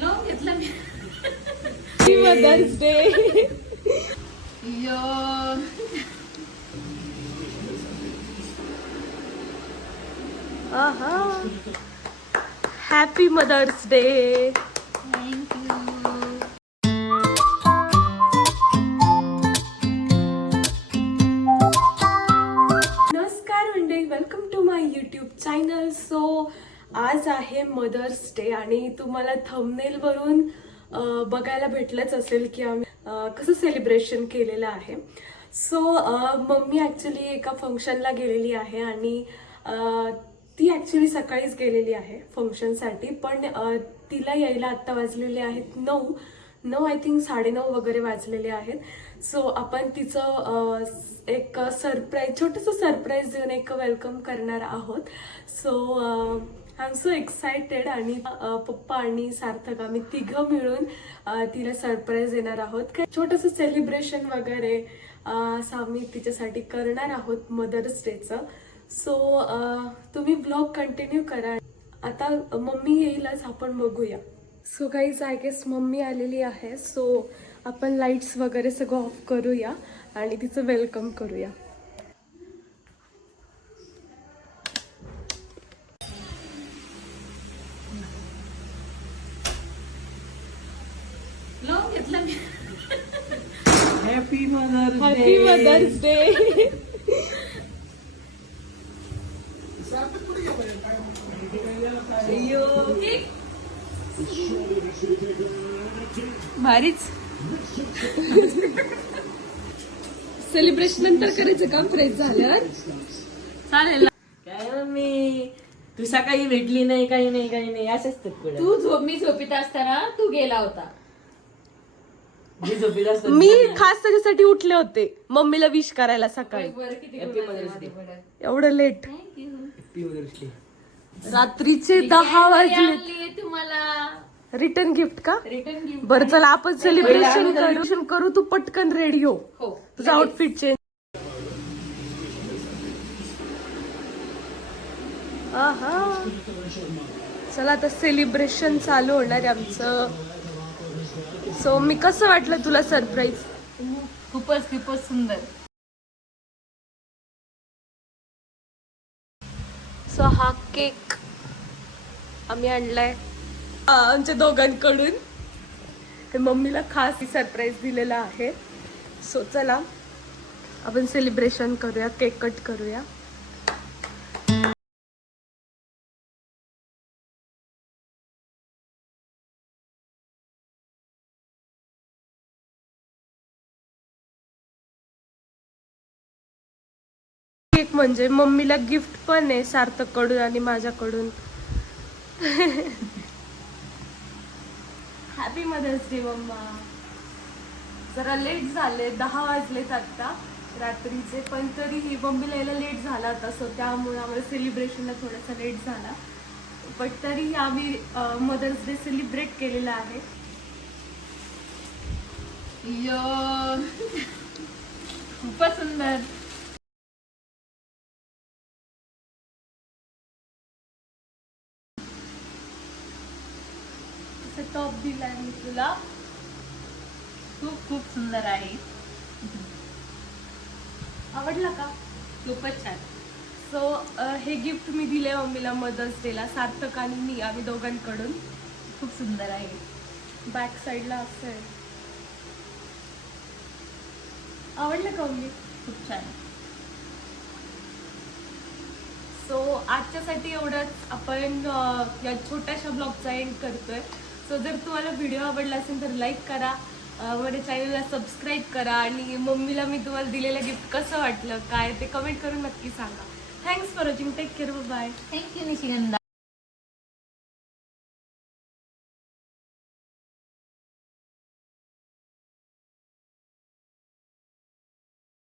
Loan घेतलं मी Mother's Day yo happy Mother's Day thank you नमस्कार मंडळी welcome to my YouTube channel so आज आहे मदर्स डे आणि तुम्हाला थंबनेल वरून बघायला भेटलंच असेल की आम्ही कसं सेलिब्रेशन केलेलं आहे. सो मम्मी ॲक्च्युली एका फंक्शनला गेलेली आहे आणि ती ॲक्च्युली सकाळीच गेलेली आहे फंक्शनसाठी पण तिला यायला आत्ता वाजलेले आहेत नऊ. नऊ आय थिंक साडेनऊ वगैरे वाजलेले आहेत. सो आपण तिचं एक सरप्राईज छोटंसं सरप्राईज देऊन एक वेलकम करणार आहोत. So I am so excited आणि पप्पा आणि सार्थक आम्ही तिघं मिळून तिला सरप्राईज देणार आहोत. काय छोटंसं सेलिब्रेशन वगैरे असं आम्ही तिच्यासाठी करणार आहोत मदर्स डेचं सो तुम्ही ब्लॉग कंटिन्यू करा. आता मम्मी येईलच आपण बघूया. So guys I guess mummy आलेली आहे. सो आपण लाईट्स वगैरे सगळं ऑफ करूया आणि तिचं वेलकम करूया. Happy Mother's happy Mother's Day भारीच. सेलिब्रेशन नंतर करायचं काम फ्रेश झाल्यावर. चालेल. काय मम्मी तू सकाळी भेटली नाही काही नाही काही नाही. असेच तू झोप मी झोपीत असताना तू गेला होता. मी झोपीत असतो मी खास त्याच्यासाठी उठले होते. मम्मीला विश करायला सकाळी. एवढं लेट. रात्रीचे दहा वाजले. तुम्हाला. रिटर्न गिफ्ट का? रिटर्न गिफ्ट बरं चला आपण सेलिब्रेशन करू. करू. तू पटकन रेडी हो हो तुझं आउटफिट चेंज चला आता सेलिब्रेशन चालू होणार आहे आमचं. सो मी कसं वाटलं तुला सरप्राईज खूपच खूपच सुंदर. सो हा केक आम्ही आणलाय. आमच्या दोघांकडून. हे मम्मीला खास सरप्राईज दिलेला आहे. सो चला. आपण सेलिब्रेशन करूया केक कट करूया. म्हणजे मम्मीला गिफ्ट पण आहे सार्थककडून आणि माझ्याकडून. हॅपी मदर्स डे मम्मा. जरा लेट झाले दहा वाजलेत आता रात्रीचे पण तरीही मम्मीला यायला लेट झाला होता सो त्यामुळे आम्हाला सेलिब्रेशनला थोडासा लेट झाला. पण तरीही आम्ही मदर्स डे सेलिब्रेट केलेला आहे यो खूपच सुंदर टॉप दिलाय मी तुला. खूप खूप सुंदर आहे. आवडला का? खूपच छान. सो हे गिफ्ट मी दिले मम्मीला मदर्स डेला सार्थक आणि मी आम्ही दोघांकडून. खूप सुंदर आहे. बॅक साईडला असं. आहे आवडलं का मम्मी? खूप छान. सो आजच्यासाठी एवढंच. आपण या छोट्याशा ब्लॉगचा एंड करतोय. सो जर तुम्हाला व्हिडिओ आवडला असेल तर लाईक करा. माझ्या चॅनलला सबस्क्राईब करा. आणि मम्मीला मी तुम्हाला दिलेलं गिफ्ट कसं वाटलं काय ते कमेंट करून नक्की सांगा. Thanks for watching take care bye thank you Nishigandha